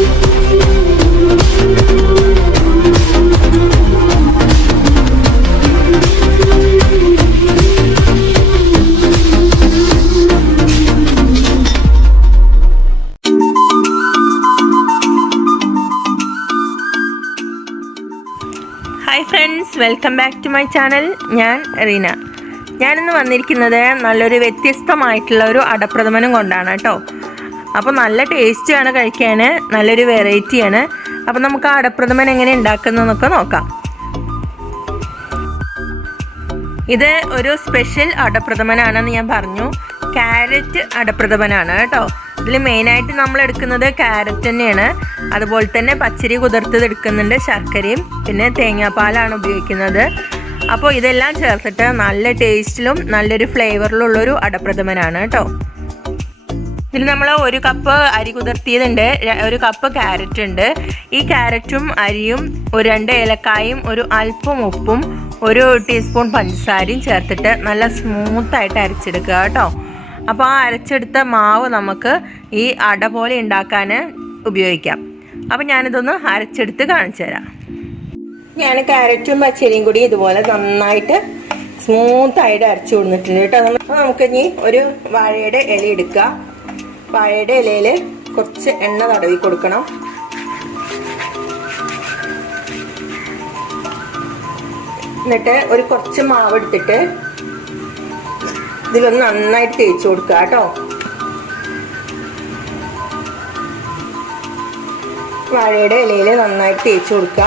Hi friends, welcome back to my channel. ഞാൻ റീന. ഞാനിന്ന് വന്നിരിക്കുന്നത് നല്ലൊരു വ്യത്യസ്തമായിട്ടുള്ള ഒരു അടപ്രഥമനും കൊണ്ടാണ് കേട്ടോ. അപ്പോൾ നല്ല ടേസ്റ്റിയാണ് കഴിക്കാൻ, നല്ലൊരു വെറൈറ്റിയാണ്. അപ്പോൾ നമുക്ക് ആ അടപ്രഥമൻ എങ്ങനെ ഉണ്ടാക്കുന്നതെന്നൊക്കെ നോക്കാം. ഇത് ഒരു സ്പെഷ്യൽ അടപ്രഥമനാണെന്ന് ഞാൻ പറഞ്ഞു. ക്യാരറ്റ് അടപ്രഥമനാണ് കേട്ടോ. ഇതിൽ മെയിനായിട്ട് നമ്മൾ എടുക്കുന്നത് ക്യാരറ്റ് തന്നെയാണ്. അതുപോലെ തന്നെ പച്ചരി കുതിർത്തത് എടുക്കുന്നുണ്ട്, ശർക്കരയും പിന്നെ തേങ്ങാപ്പാലാണ് ഉപയോഗിക്കുന്നത്. അപ്പോൾ ഇതെല്ലാം ചേർത്തിട്ട് നല്ല ടേസ്റ്റിലും നല്ലൊരു ഫ്ലേവറിലുള്ളൊരു അടപ്രഥമനാണ് കേട്ടോ. ഇതിൽ നമ്മൾ 1 കപ്പ് അരി കുതിർത്തിയതുണ്ട്, 1 കപ്പ് ക്യാരറ്റ് ഉണ്ട്. ഈ ക്യാരറ്റും അരിയും 2 ഏലക്കായും അല്പം ഉപ്പും 1 ടീസ്പൂൺ പഞ്ചസാരയും ചേർത്തിട്ട് നല്ല സ്മൂത്തായിട്ട് അരച്ചെടുക്കുക കേട്ടോ. അപ്പോൾ ആ അരച്ചെടുത്ത മാവ് നമുക്ക് ഈ അട പോലെ ഉണ്ടാക്കാൻ ഉപയോഗിക്കാം. അപ്പോൾ ഞാനിതൊന്ന് അരച്ചെടുത്ത് കാണിച്ചു തരാം. ഞാൻ ക്യാരറ്റും പച്ചരിയും കൂടി ഇതുപോലെ നന്നായിട്ട് സ്മൂത്തായിട്ട് അരച്ചു കൊടുത്തിട്ടുണ്ട് കേട്ടോ. നമുക്ക് ഇനി ഒരു വാഴയുടെ ഇല എടുക്കുക. വാഴയുടെ ഇലയിൽ കുറച്ച് എണ്ണ തടവി കൊടുക്കണം. എന്നിട്ട് കുറച്ച് മാവ് എടുത്തിട്ട് ഇതിലൊന്ന് നന്നായിട്ട് തേച്ച് കൊടുക്കുക കേട്ടോ. വാഴയുടെ ഇലയിൽ നന്നായിട്ട് തേച്ച് കൊടുക്കുക.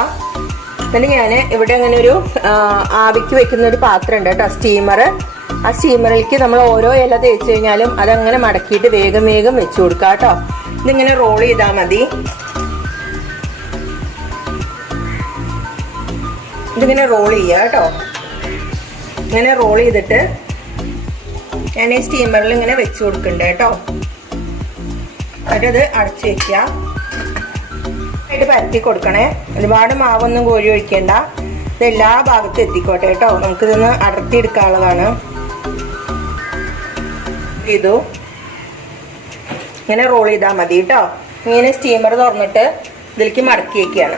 എന്നിട്ട് ഞാൻ ഇവിടെ അങ്ങനെ ഒരു ആവിക്ക് വെക്കുന്ന ഒരു പാത്രം ഉണ്ട് കേട്ടോ, സ്റ്റീമർ. ആ സ്റ്റീമറിലേക്ക് നമ്മൾ ഓരോ ഇല തേച്ച് കഴിഞ്ഞാലും അതങ്ങനെ മടക്കിയിട്ട് വേഗം വേഗം വെച്ച് കൊടുക്കുക കേട്ടോ. ഇതിങ്ങനെ റോൾ ചെയ്താൽ മതി. ഇതിങ്ങനെ റോൾ ചെയ്യുക കേട്ടോ. ഇങ്ങനെ റോൾ ചെയ്തിട്ട് ഞാൻ ഈ സ്റ്റീമറിൽ ഇങ്ങനെ വെച്ച് കൊടുക്കുന്നുണ്ട് കേട്ടോ. എന്നിട്ടത് അടച്ചു വെക്കുക. ആയിട്ട് പരത്തി കൊടുക്കണേ. ഒരുപാട് മാവൊന്നും കോരി ഒഴിക്കേണ്ട. ഇത് എല്ലാ ഭാഗത്തും എത്തിക്കോട്ടെ കേട്ടോ. നമുക്കിതൊന്ന് അടർത്തി എടുക്കാനുള്ളതാണ്. ഇതു ഇങ്ങനെ റോൾ ചെയ്താൽ മതി കേട്ടോ. ഇങ്ങനെ സ്റ്റീമർ തുറന്നിട്ട് ഇതിലേക്ക് മടക്കി വയ്ക്കുകയാണ്.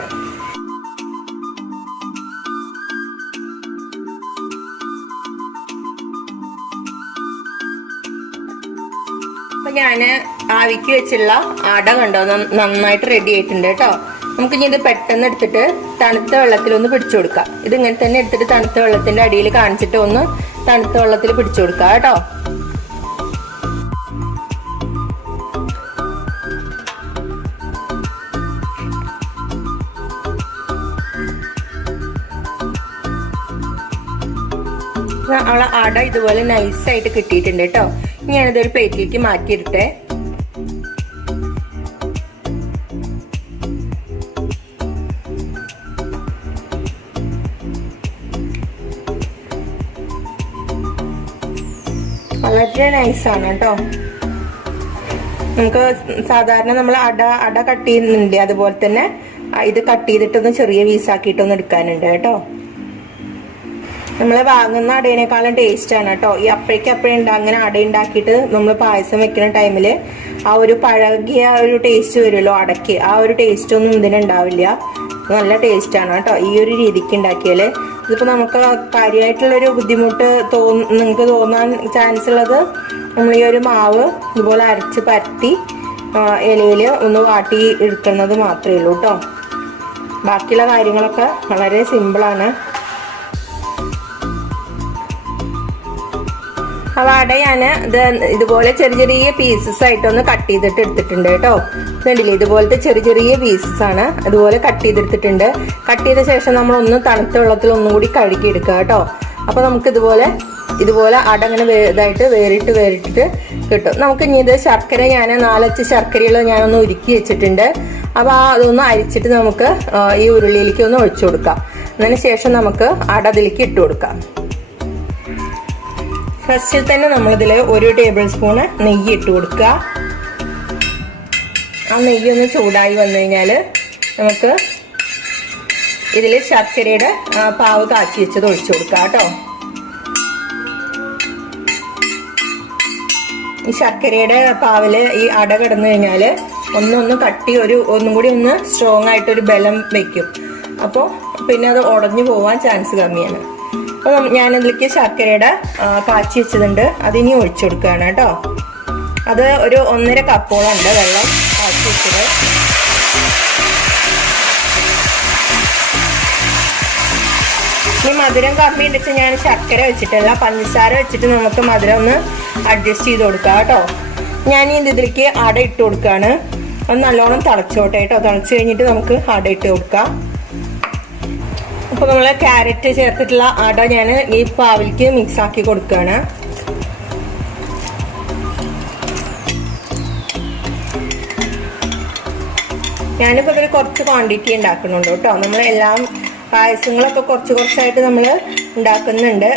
അപ്പൊ ഞാൻ ആവിക്ക് വെച്ചുള്ള അട കണ്ടോ നന്നായിട്ട് റെഡി ആയിട്ടുണ്ട് കേട്ടോ. നമുക്ക് ഇനി ഇത് പെട്ടെന്ന് എടുത്തിട്ട് തണുത്ത വെള്ളത്തിലൊന്ന് പിടിച്ചു കൊടുക്കാം. ഇതിങ്ങനെ തന്നെ എടുത്തിട്ട് തണുത്ത വെള്ളത്തിന്റെ അടിയിൽ കാണിച്ചിട്ട് ഒന്ന് തണുത്ത വെള്ളത്തിൽ പിടിച്ചു കൊടുക്കാം കേട്ടോ. അവളെ അട ഇതുപോലെ നൈസായിട്ട് കിട്ടിയിട്ടുണ്ട് കേട്ടോ. ഞാനിതൊരു പ്ലേറ്റിലേക്ക് മാറ്റിയിട്ടെ. വളരെ നൈസാണ് കേട്ടോ. നമുക്ക് സാധാരണ നമ്മൾ അട കട്ട് ചെയ്യുന്നുണ്ട്, അതുപോലെ തന്നെ ഇത് കട്ട് ചെയ്തിട്ടൊന്ന് ചെറിയ പീസാക്കിയിട്ടൊന്ന് എടുക്കാനുണ്ട് കേട്ടോ. നമ്മൾ വാങ്ങുന്ന അടേനേക്കാളും ടേസ്റ്റാണ് കേട്ടോ. ഈ അപ്പോഴേക്കപ്പോഴേ അങ്ങനെ അട ഉണ്ടാക്കിയിട്ട് നമ്മൾ പായസം വെക്കുന്ന ടൈമിൽ ആ ഒരു പഴകിയ ഒരു ടേസ്റ്റ് വരുമല്ലോ അടയ്ക്ക്, ആ ഒരു ടേസ്റ്റ് ഒന്നും ഇതിനുണ്ടാവില്ല. നല്ല ടേസ്റ്റാണ് കേട്ടോ ഈ ഒരു രീതിക്ക് ഉണ്ടാക്കിയാൽ. ഇതിപ്പോൾ നമുക്ക് കാര്യമായിട്ടുള്ളൊരു ബുദ്ധിമുട്ട് നിങ്ങൾക്ക് തോന്നാൻ ചാൻസ് ഉള്ളത് നമ്മൾ ഈ ഒരു മാവ് ഇതുപോലെ അരച്ച് പരത്തി ഇലയിൽ ഒന്ന് വാട്ടി എടുക്കുന്നത് മാത്രമേ ഉള്ളൂ കേട്ടോ. ബാക്കിയുള്ള കാര്യങ്ങളൊക്കെ വളരെ സിമ്പിളാണ്. അപ്പോൾ അട ഞാൻ ഇതുപോലെ ചെറിയ ചെറിയ പീസസ് ആയിട്ടൊന്ന് കട്ട് ചെയ്തിട്ട് എടുത്തിട്ടുണ്ട് കേട്ടോ. കണ്ടില്ലേ, ഇതുപോലത്തെ ചെറിയ ചെറിയ പീസസ് ആണ്. അതുപോലെ കട്ട് ചെയ്തെടുത്തിട്ടുണ്ട്. കട്ട് ചെയ്ത ശേഷം നമ്മളൊന്ന് തണുത്ത വെള്ളത്തിൽ ഒന്നും കൂടി കഴുകി എടുക്കുക കേട്ടോ. അപ്പോൾ നമുക്ക് ഇതുപോലെ അട അങ്ങനെ ഇതായിട്ട് വേറിട്ടിട്ട് കിട്ടും. നമുക്ക് ഇനി ഇത് ശർക്കര ഞാൻ 4 ശർക്കരകൾ ഞാനൊന്ന് ഉരുക്കി വെച്ചിട്ടുണ്ട്. അപ്പോൾ അതൊന്ന് അരിച്ചിട്ട് നമുക്ക് ഈ ഉരുളിയിലേക്ക് ഒന്ന് ഒഴിച്ചു കൊടുക്കാം. അതിന് ശേഷം നമുക്ക് അട ഇതിലേക്ക് ഇട്ട് കൊടുക്കാം. ഫസ്റ്റിൽ തന്നെ നമ്മളിതിൽ 1 ടേബിൾ സ്പൂണ് നെയ്യ് ഇട്ട് കൊടുക്കുക. ആ നെയ്യ് ഒന്ന് ചൂടായി വന്നു കഴിഞ്ഞാൽ നമുക്ക് ഇതിൽ ശർക്കരയുടെ പാവ് കാച്ചി വെച്ചത് ഒഴിച്ചു കൊടുക്കുക കേട്ടോ. ഈ ശർക്കരയുടെ പാവിൽ ഈ അട കിടന്നു കഴിഞ്ഞാൽ ഒന്ന് കട്ടി ഒന്നും കൂടി ഒന്ന് സ്ട്രോങ് ആയിട്ടൊരു ബലം വെക്കും. അപ്പോൾ പിന്നെ അത് ഉടഞ്ഞു പോവാൻ ചാൻസ് കമ്മിയാണ്. അപ്പോൾ ഞാനതിലേക്ക് ശർക്കരയുടെ കാച്ചി വെച്ചതുണ്ട്, അതിനി ഒഴിച്ചു കൊടുക്കുകയാണ് കേട്ടോ. അത് ഒരു 1.5 കപ്പോളം ഉണ്ട് വെള്ളം കാച്ചി വെച്ചത്. ഇനി മധുരം കമ്മി ഉണ്ടെച്ച് ഞാൻ ശർക്കര വെച്ചിട്ടല്ല, പഞ്ചസാര വെച്ചിട്ട് നമുക്ക് മധുരം ഒന്ന് അഡ്ജസ്റ്റ് ചെയ്ത് കൊടുക്കാം കേട്ടോ. ഞാൻ ഇതിലേക്ക് അട ഇട്ട് കൊടുക്കുകയാണ്. അത് നല്ലോണം തിളച്ചോട്ടെ കേട്ടോ. തിളച്ച് കഴിഞ്ഞിട്ട് നമുക്ക് അട ഇട്ട് കൊടുക്കാം. അപ്പോൾ നമ്മൾ ക്യാരറ്റ് ചേർത്തിട്ടുള്ള അട ഞാൻ ഈ പാവിലേക്ക് മിക്സ് ആക്കി കൊടുക്കുകയാണ്. ഞാനിപ്പോൾ ഇതിൽ കുറച്ച് ക്വാണ്ടിറ്റി ഉണ്ടാക്കുന്നുണ്ട് കേട്ടോ. നമ്മളെല്ലാം പായസങ്ങളൊക്കെ കുറച്ചായിട്ട് നമ്മൾ ഉണ്ടാക്കുന്നുണ്ട്,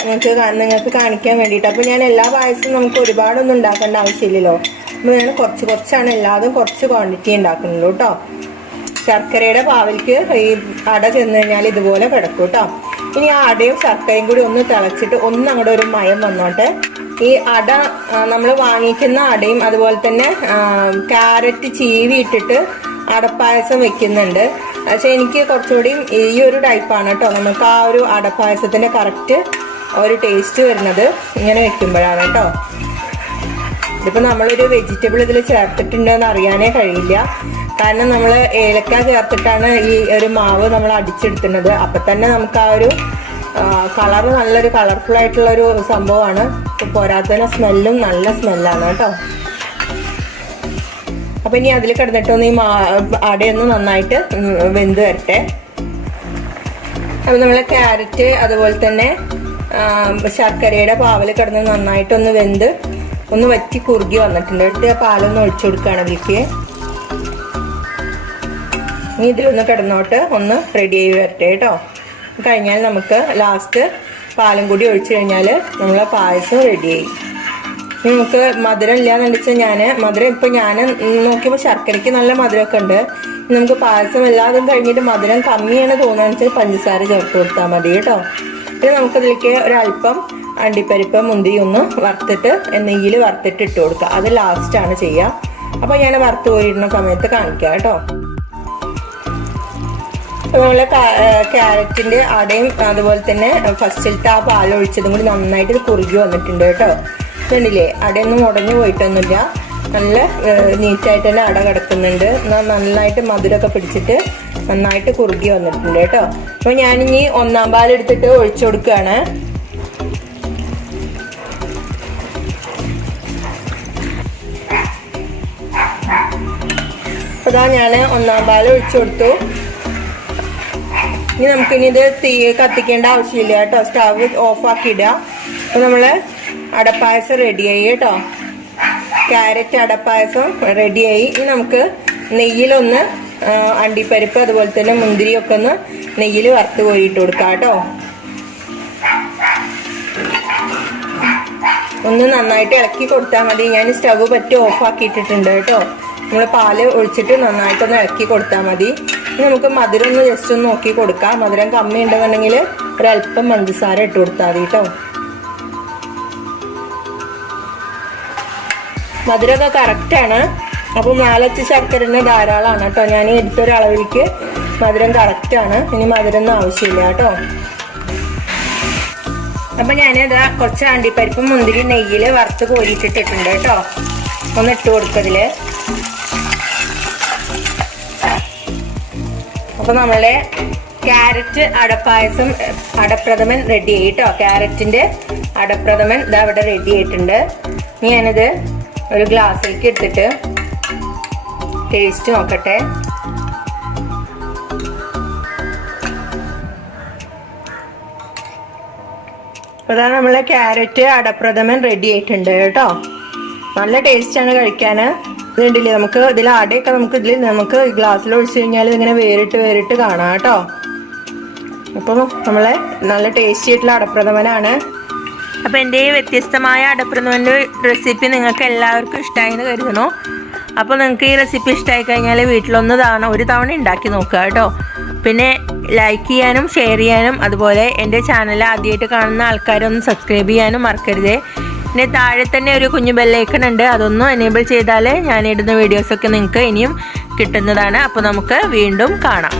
നിങ്ങൾക്ക് കാണിക്കാൻ വേണ്ടിയിട്ട്. അപ്പോൾ ഞാൻ എല്ലാ പായസവും നമുക്ക് ഒരുപാടൊന്നും ഉണ്ടാക്കേണ്ട ആവശ്യമില്ലല്ലോ. അപ്പോൾ ഞാൻ കുറച്ചാണ് എല്ലാതും കുറച്ച് ക്വാണ്ടിറ്റി ഉണ്ടാക്കുന്നുള്ളൂ കേട്ടോ. ശർക്കരയുടെ പാവിലേക്ക് ഈ അട ചെന്ന് കഴിഞ്ഞാൽ ഇതുപോലെ കിടക്കും കേട്ടോ. ഇനി ആ അടയും ശർക്കരയും കൂടി ഒന്ന് തിളച്ചിട്ട് അങ്ങോട്ട് ഒരു മയം വന്നോട്ടെ. ഈ അട നമ്മൾ വാങ്ങിക്കുന്ന അടയും അതുപോലെ തന്നെ ക്യാരറ്റ് ചീവി ഇട്ടിട്ട് അടപ്പായസം വെക്കുന്നുണ്ട്. പക്ഷെ എനിക്ക് കുറച്ചുകൂടി ഈ ഒരു ടൈപ്പാണ് കേട്ടോ നമുക്ക് ആ ഒരു അടപ്പായസത്തിൻ്റെ കറക്റ്റ് ഒരു ടേസ്റ്റ് വരുന്നത് ഇങ്ങനെ വെക്കുമ്പോഴാണ് കേട്ടോ. ഇതിപ്പോൾ നമ്മളൊരു വെജിറ്റബിൾ ഇതിൽ ചേർത്തിട്ടുണ്ടെന്ന് അറിയാനേ കഴിയില്ല. കാരണം നമ്മൾ ഏലക്ക ചേർത്തിട്ടാണ് ഈ ഒരു മാവ് നമ്മൾ അടിച്ചെടുക്കുന്നത്. അപ്പം തന്നെ നമുക്ക് ആ ഒരു കളറ് നല്ലൊരു കളർഫുൾ ആയിട്ടുള്ളൊരു സംഭവമാണ്. പോരാത്തതിന് സ്മെല്ലും നല്ല സ്മെല്ലാണ് കേട്ടോ. അപ്പം ഇനി അതിൽ കിടന്നിട്ടൊന്ന് ഈ അടയൊന്ന് നന്നായിട്ട് വെന്ത് വരട്ടെ. അപ്പം നമ്മൾ ക്യാരറ്റ് അതുപോലെ തന്നെ ശർക്കരയുടെ പാവിൽ കിടന്ന് നന്നായിട്ടൊന്ന് വെന്ത് ഒന്ന് വറ്റി കുറുകി വന്നിട്ടുണ്ട്. എന്നിട്ട് പാലൊന്ന് ഒഴിച്ചു കൊടുക്കുകയാണ് അതിലേക്ക്. ഇനി ഇതിലൊന്ന് കിടന്നോട്ട് ഒന്ന് റെഡി ആയി വരട്ടെ കേട്ടോ. കഴിഞ്ഞാൽ നമുക്ക് ലാസ്റ്റ് പാലും കൂടി ഒഴിച്ചു കഴിഞ്ഞാൽ നമ്മളെ പായസം റെഡിയായി. നമുക്ക് മധുരം ഇല്ലാന്ന് വെച്ചാൽ മധുരം ഇപ്പം ഞാൻ നോക്കിയപ്പോൾ ശർക്കരയ്ക്ക് നല്ല മധുരമൊക്കെ ഉണ്ട്. നമുക്ക് പായസം എല്ലാതും കഴിഞ്ഞിട്ട് മധുരം കമ്മിയാണ് തോന്നുകയെന്ന് വെച്ചാൽ പഞ്ചസാര ചേർത്ത് കൊടുത്താൽ മതി കേട്ടോ. പിന്നെ നമുക്കതിലേക്ക് ഒരല്പം അണ്ടിപ്പരിപ്പ് മുന്തിരി ഒന്ന് വറുത്തിട്ട് നെയ്യിൽ വറുത്തിട്ട് ഇട്ട് കൊടുക്കുക. അത് ലാസ്റ്റാണ് ചെയ്യുക. അപ്പോൾ ഞാൻ വറുത്ത് കോരിയിടുന്ന സമയത്ത് കാണിക്കാം കേട്ടോ. അപ്പോൾ നമ്മൾ ക്യാരറ്റിൻ്റെ അടയും അതുപോലെ തന്നെ ഫസ്റ്റിലത്തെ ആ പാലൊഴിച്ചതും കൂടി നന്നായിട്ട് ഇത് കുറുകി വന്നിട്ടുണ്ട് കേട്ടോ. കണ്ടില്ലേ, അടയൊന്നും ഉടഞ്ഞു പോയിട്ടൊന്നുമില്ല. നല്ല നീറ്റായിട്ട് തന്നെ അട കിടക്കുന്നുണ്ട്. നന്നായിട്ട് മധുരമൊക്കെ പിടിച്ചിട്ട് നന്നായിട്ട് കുറുകി വന്നിട്ടുണ്ട് കേട്ടോ. അപ്പോൾ ഞാനിനി 1-ാം പാലെടുത്തിട്ട് ഒഴിച്ചു കൊടുക്കുകയാണ്. അതാ ഞാൻ 1-ാം പാൽ ഒഴിച്ചു കൊടുത്തു. ഇനി നമുക്കിനി ഇത് തീ കത്തിക്കേണ്ട ആവശ്യമില്ല കേട്ടോ. സ്റ്റവ് ഓഫാക്കി ഇടുക. അപ്പോൾ നമ്മൾ അടപ്പായസം റെഡിയായി കേട്ടോ. ക്യാരറ്റ് അടപ്പായസം റെഡിയായി. ഇനി നമുക്ക് നെയ്യിലൊന്ന് അണ്ടിപ്പരിപ്പ് അതുപോലെ തന്നെ മുന്തിരിയൊക്കെ ഒന്ന് നെയ്യിൽ വറുത്ത് കോരിയിട്ട് കൊടുക്കാം കേട്ടോ. ഒന്ന് നന്നായിട്ട് ഇളക്കി കൊടുത്താൽ മതി. ഞാൻ സ്റ്റവ് പറ്റി ഓഫാക്കിയിട്ടിട്ടുണ്ട് കേട്ടോ. നമ്മൾ പാല് ഒഴിച്ചിട്ട് നന്നായിട്ടൊന്ന് ഇളക്കി കൊടുത്താൽ മതി. ഇനി നമുക്ക് മധുരം ഒന്ന് ജസ്റ്റ് ഒന്ന് നോക്കി കൊടുക്കാം. മധുരം കമ്മി ഉണ്ടെന്നുണ്ടെങ്കിൽ ഒരല്പം പഞ്ചസാര ഇട്ട് കൊടുത്താൽ മതി കേട്ടോ. മധുരമൊക്കെ കറക്റ്റാണ്. അപ്പം 4 ശർക്കരന് ധാരാളമാണ് കേട്ടോ. ഞാൻ എടുത്തൊരളവിലേക്ക് മധുരം കറക്റ്റാണ്. ഇനി മധുരം ഒന്നും ആവശ്യമില്ല കേട്ടോ. അപ്പം ഞാനിതാ കുറച്ച് അണ്ടിപ്പരിപ്പും മുന്തിരി നെയ്യിൽ വറുത്ത് കോരിയിട്ടിട്ടുണ്ട് കേട്ടോ. ഒന്ന് ഇട്ട് കൊടുക്കതില്. അപ്പോൾ നമ്മളെ ക്യാരറ്റ് അടപ്പായസം അടപ്രഥമൻ റെഡി ആയി കേട്ടോ. ക്യാരറ്റിൻ്റെ അടപ്രഥമൻ ഇതാ ഇവിടെ റെഡി ആയിട്ടുണ്ട്. ഞാനിത് ഒരു ഗ്ലാസ്സിലേക്ക് എടുത്തിട്ട് ടേസ്റ്റ് നോക്കട്ടെ. അപ്പോൾ അതാണ് നമ്മളെ ക്യാരറ്റ് അടപ്രഥമൻ റെഡി ആയിട്ടുണ്ട് കേട്ടോ. നല്ല ടേസ്റ്റാണ് കഴിക്കാൻ. ഇതുണ്ടല്ലേ, നമുക്ക് ഇതിൽ അടയൊക്കെ നമുക്ക് ഗ്ലാസ്സിൽ ഒഴിച്ചു കഴിഞ്ഞാൽ ഇതിങ്ങനെ വേറിട്ട് കാണാം കേട്ടോ. അപ്പോൾ നമ്മളെ നല്ല ടേസ്റ്റി ആയിട്ടുള്ള അടപ്രഥമനാണ്. അപ്പോൾ എൻ്റെ ഈ വ്യത്യസ്തമായ അടപ്രഥമൻ്റെ റെസിപ്പി നിങ്ങൾക്ക് എല്ലാവർക്കും ഇഷ്ടമായി എന്ന് കരുതണോ. അപ്പോൾ നിങ്ങൾക്ക് ഈ റെസിപ്പി ഇഷ്ടമായി കഴിഞ്ഞാൽ ഒരു തവണ ഉണ്ടാക്കി നോക്കുക കേട്ടോ. പിന്നെ ലൈക്ക് ചെയ്യാനും ഷെയർ ചെയ്യാനും അതുപോലെ എൻ്റെ ചാനൽ ആദ്യമായിട്ട് കാണുന്ന ആൾക്കാരൊന്ന് സബ്സ്ക്രൈബ് ചെയ്യാനും മറക്കരുതേ. ഇനി താഴെ തന്നെ ഒരു കുഞ്ഞു ബെല്ലൈക്കൺ ഉണ്ട്, അതൊന്നും എനേബിൾ ചെയ്താൽ ഞാനിടുന്ന വീഡിയോസൊക്കെ നിങ്ങൾക്ക് ഇനിയും കിട്ടുന്നതാണ്. അപ്പോൾ നമുക്ക് വീണ്ടും കാണാം.